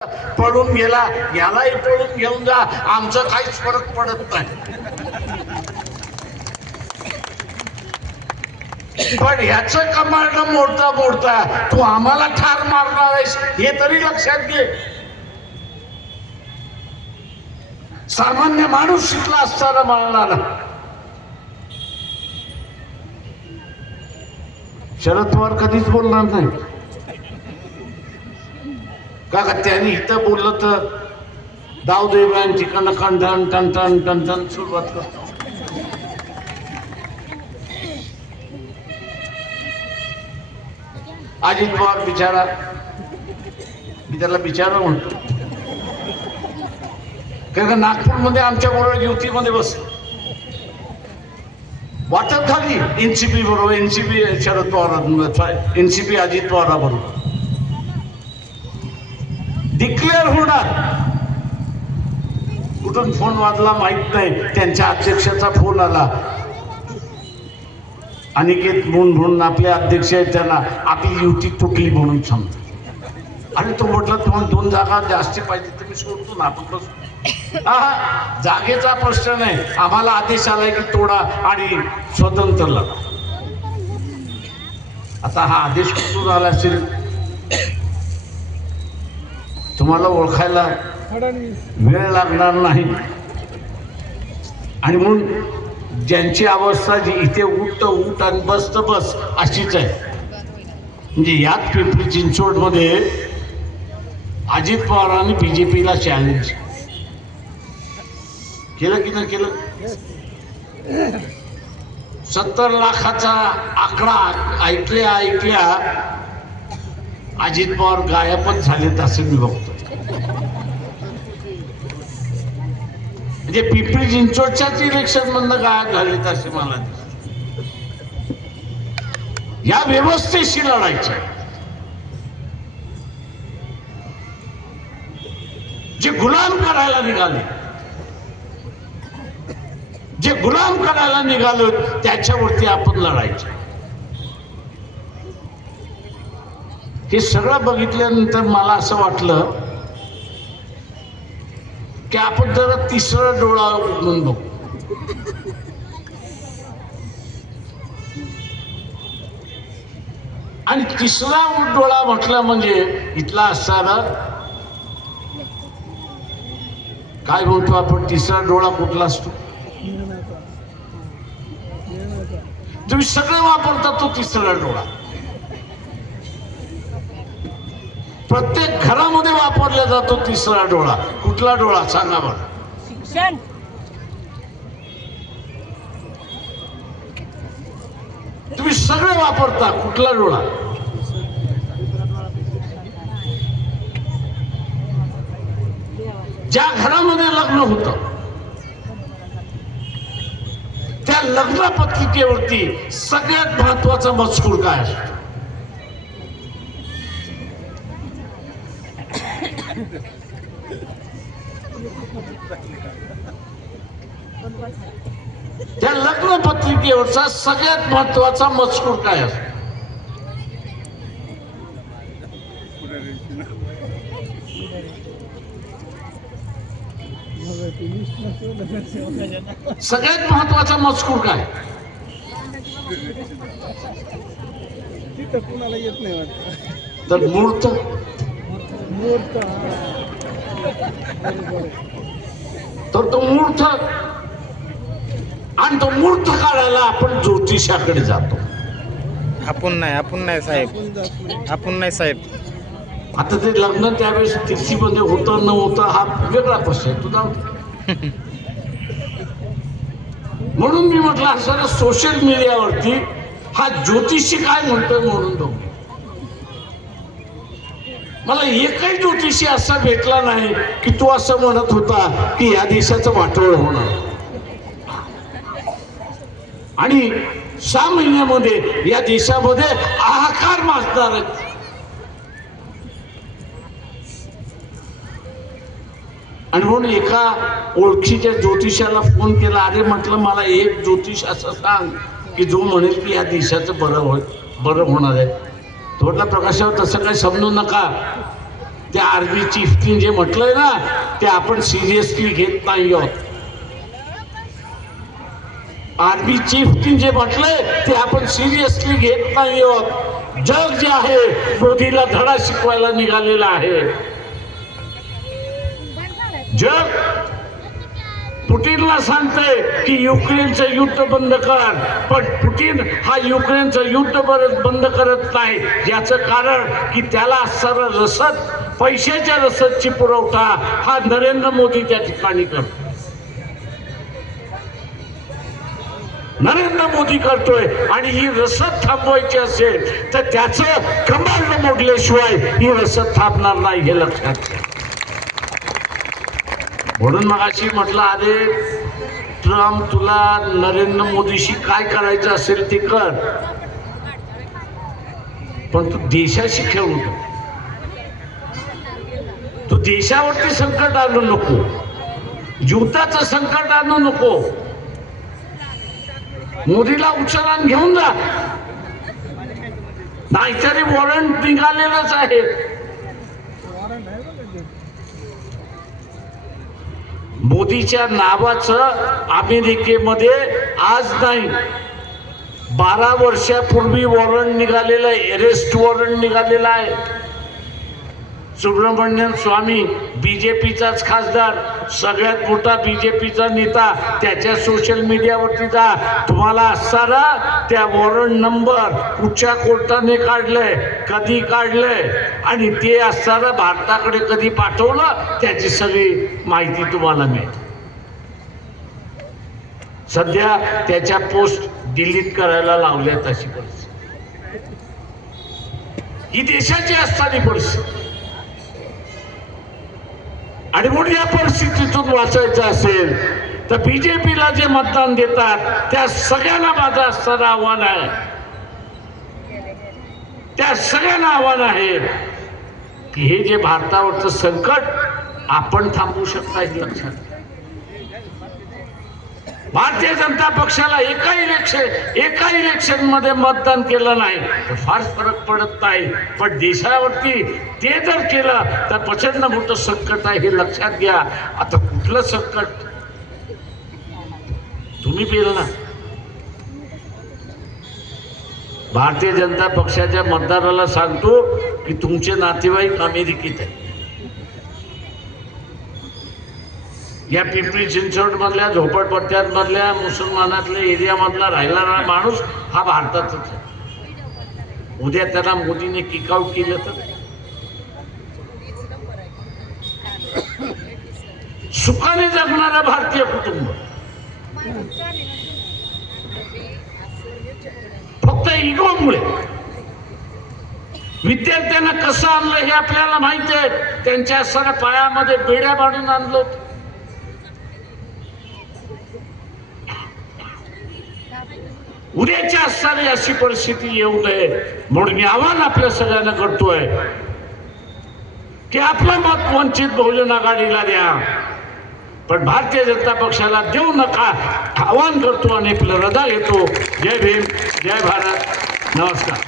पळून गेला, यालाही पळून घेऊन जा, आमचं काहीच फरक पडत नाही. पण ह्याचं कमांड मोडता मोडता तू आम्हाला ठार मारणार आहेस हे तरी लक्षात घे. सामान्य माणूस शिकला असताना मारणारा शरद पवार कधीच बोलणार नाही का त्यांनी इथं बोललं तर दावदेवान ठिकाणं कंठन टनटन टनटन सुरुवात करतो. अजित पवार बिचारा, मी त्याला बिचारा म्हणतो कारण नागपूरमध्ये आमच्या बरोबर युतीमध्ये बसलो, वाटत झाली एनसीपी बरोबर, एनसीपी शरद पवार, एनसीपी अजित पवार बरोबर डिक्लेअर होणार. कुठून फोन वाजला माहित नाही, त्यांच्या अध्यक्षाचा फोन आला, अनिकेत म्हणून आपले अध्यक्ष आहेत, त्यांना आपली युती तुटली म्हणून सांगतो. आणि तो म्हटलं तुम्हाला 2 जागा जास्ती पाहिजे तुम्ही सोडतो ना, आपण बसतो. जागेचा प्रश्न नाही, आम्हाला आदेश आलाय की तोडा आणि स्वतंत्र लढा. आता हा आदेश कुठून आला असेल तुम्हाला ओळखायला वेळ लागणार नाही. आणि म्हणून ज्यांची अवस्था जी इथे उठ उठ आणि बस तर बस अशीच आहे. म्हणजे याच पिंपरी चिंचवडमध्ये अजित पवारांनी बीजेपीला चॅलेंज केलं की नाही केलं. 70 लाखाचा आकडा ऐकल्या अजित पवार गायबच झालेत असं मी बघतो. म्हणजे पिंपरी चिंचवडच्याच इलेक्शन मधनं गायब झालेत असे मला दिसतं. या व्यवस्थेशी लढायचं. जे गुलाम करायला निघाले, जे गुलाम करायला निघालो त्याच्यावरती आपण लढायचं. हे सगळं बघितल्यानंतर मला असं वाटलं की आपण जरा तिसरा डोळा उघडून बघू. आणि तिसरा डोळा म्हटलं म्हणजे इथला असताना काय म्हणतो आपण, तिसरा डोळा कुठला असतो, तुम्ही सगळे वापरता तो तिसरा डोळा. प्रत्येक घरामध्ये वापरला जातो तिसरा डोळा. कुठला डोळा सांगा बरं. शिक्षण. तुम्ही सगळे वापरता कुठला डोळा. ज्या घरामध्ये लग्न होतं त्या लग्न पत्रिकेवरती सगळ्यात महत्वाचा मजकूर काय असतो. त्या लग्न पत्रिकेवरचा सगळ्यात महत्वाचा मजकूर काय असतो. सगळ्यात महत्वाचा मजकूर काय. कुणाला येत नाही वाटत तर मूर्त. तर तो मूर्त, आणि तो मूर्त काढायला आपण ज्योतिषाकडे जातो. आपण नाही साहेब, आपण नाही साहेब. आता ते लग्न त्यावेळेस तिथीमध्ये होतं न होतं हा वेगळा प्रश्न आहे तुझा. म्हणून मी म्हटलं असं सोशल मीडियावरती हा ज्योतिषी काय म्हणतोय म्हणून बघू. मला एकही ज्योतिषी असा भेटला नाही की तो असं म्हणत होता की या देशाचं वाटोळ होणार आणि 6 महिन्यामध्ये या देशामध्ये हाहाकार माजणार आहे. आणि म्हणून एका ओळखीच्या ज्योतिषाला फोन केला. अरे म्हटलं मला एक ज्योतिष असं सांग की जो म्हणेल की या देशाचं बरं होणार आहे. तो म्हटला प्रकाशावर तसं काही समजू नका, त्या आर्मी चीफनी जे म्हटलंय ना ते आपण सिरियसली घेत नाही आहोत. आर्मी चीफनी जे म्हटलंय ते आपण सिरियसली घेत नाही आहोत. जग जे आहे मोदीला धडा शिकवायला निघालेला आहे. जग पुतीनला सांगतंय की युक्रेनचं युद्ध बंद कर, पण पुतीन हा युक्रेनचं युद्ध बंद करत नाही. याचं कारण की त्याला असणारा रसद, पैशाच्या रसदची पुरवठा हा नरेंद्र मोदी त्या ठिकाणी करतो. नरेंद्र मोदी करतोय आणि ही रसद थांबवायची असेल तर त्याचं कमांड मोडल्याशिवाय ही रसद थांबणार नाही, हे लक्षात घ्या. म्हणून मग अशी म्हटलं, अरे ट्रम्प, तुला नरेंद्र मोदीशी काय करायचं असेल ते कर, पण तू देशाशी खेळू नको. तू देशावरती संकट आणू नको, युद्धाचं संकट आणू नको. मोदीला उचलून घेऊन जा, नाहीतरी वॉरंट निघालेलंच आहे. मोदीच्या नावाचं अमेरिकेमध्ये आज नाही 12 वर्षापूर्वी वॉरंट निघालेलं आहे, अरेस्ट वॉरंट निघालेला आहे. सुब्रमण्यम स्वामी बीजेपीचाच खासदार, सगळ्यात मोठा बीजेपीचा नेता, त्याच्या सोशल मीडियावरती जा, तुम्हाला असणारा त्या वॉरंट नंबर कुठच्या कोर्टाने काढलंय, कधी काढलंय आणि ते असणारा भारताकडे कधी पाठवलं, त्याची सगळी माहिती तुम्हाला मिळते. सध्या त्याच्या पोस्ट डिलीट करायला लावल्यात अशी परिस्थिती. ही देशाची असणारी परिस्थिती. आणि म्हणून या परिस्थितीतून वाचायचं असेल तर बीजेपीला जे मतदान देतात त्या सगळ्यांना माझं असणारं आव्हान आहे, त्या सगळ्यांना आव्हान आहे की हे जे भारतावरचं संकट आपण थांबवू शकता, हे लक्षात घ्या. भारतीय जनता पक्षाला एका इलेक्शन मध्ये मतदान केलं नाही तर फार फरक पडत नाही, पण देशावरती ते जर केलं तर प्रचंड मोठं संकट आहे, हे लक्षात घ्या. आता कुठलं संकट तुम्ही पेलना. भारतीय जनता पक्षाच्या मतदाराला सांगतो की तुमचे नातेवाईक अमेरिकेत आहे. या पिंपरी चिंचवड मधल्या झोपडपट्ट्यांमधल्या मुसलमानातल्या एरियामधला राहिलेला माणूस हा भारतातच आहे. उद्या त्याला मोदीने किकआउट केलं तर सुखाने जगणारा भारतीय कुटुंब फक्त इगोमुळे. विद्यार्थ्यांना कसं आणलं हे आपल्याला माहिती आहे. त्यांच्या सगळ्या पायामध्ये बेड्या बांधून आणलो. उद्याच्या असणारी अशी परिस्थिती येऊ नये म्हणून मी आव्हान आपल्या सगळ्यांना करतोय की आपलं मत वंचित बहुजन आघाडीला द्या, पण भारतीय जनता पक्षाला देऊ नका, आव्हान करतो आणि आपलं रजा घेतो. जय भीम, जय भारत, नमस्कार.